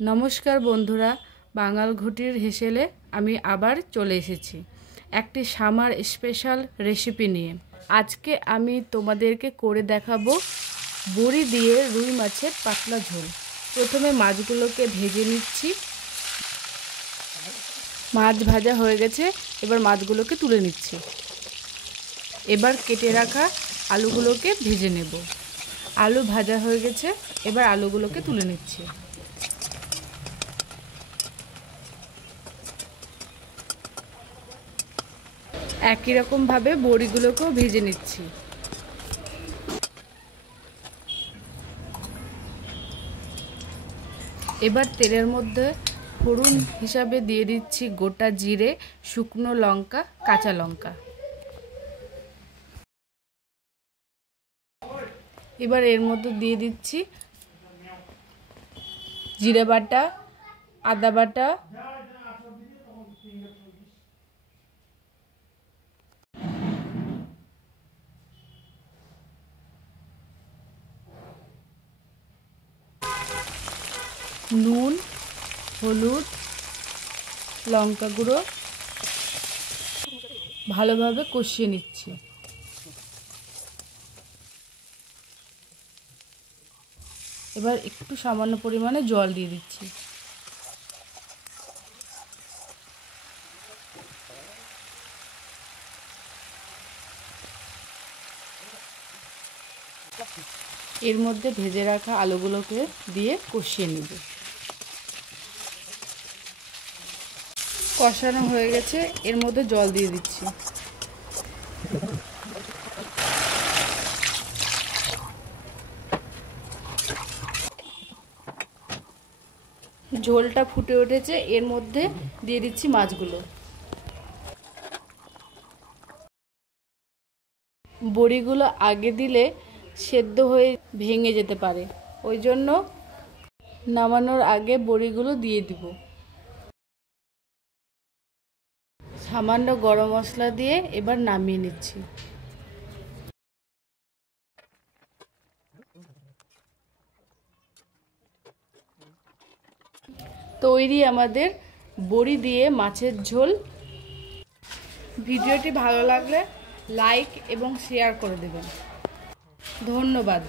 नमस्कार बंधुरा बांगाल घुटिर हेसेले आमी आबार चले एसेछि एकटी सामार स्पेशल रेसिपि निये। आजके आमी तोमादेरके करे देखाबो बड़ी दिए रुई माछेर पातला झोल। प्रथमे माछगुलोके भेजे निচ্ছি। माछ भाजा हये गेছে, एबार माछगुलोके तुले निচ্ছি। एबार केटे राखा आलुगुलोके भेजे नेब। आलू भाजा हये गेছে, एबार आलुगुलोके तुले निচ্ছি। একই রকম ভাবে বড়িগুলোকেও ভেজে নিচ্ছি। এবার তেলের মধ্যে ফোড়ন হিসাবে দিয়ে দিচ্ছি গোটা জিরে, শুকনো লঙ্কা, কাঁচা লঙ্কা। এবার এর মধ্যে দিয়ে দিচ্ছি জিরে বাটা, আদা বাটা, নুন, হলুদ, লঙ্কা গুঁড়ো ভালোভাবে কষিয়ে নিচ্ছি। এবার একটু সামান্য পরিমাণে জল দিয়ে দিচ্ছি। এর মধ্যে ভেজে রাখা আলুগুলোকে দিয়ে কষিয়ে নেব। কষানো হয়ে গেছে, এর মধ্যে জল দিয়ে দিচ্ছি। ঝোলটা ফুটে উঠেছে, এর মধ্যে দিয়ে দিচ্ছি মাছগুলো। বড়িগুলো আগে দিলে সেদ্ধ হয়ে ভেঙে যেতে পারে, ওই জন্য নামানোর আগে বড়িগুলো দিয়ে দিব। সামান্য গরম মশলা দিয়ে এবার নামিয়ে নিচ্ছি। তৈরি আমাদের বড়ি দিয়ে মাছের ঝোল। ভিডিওটি ভালো লাগলে লাইক এবং শেয়ার করে দেবেন। ধন্যবাদ।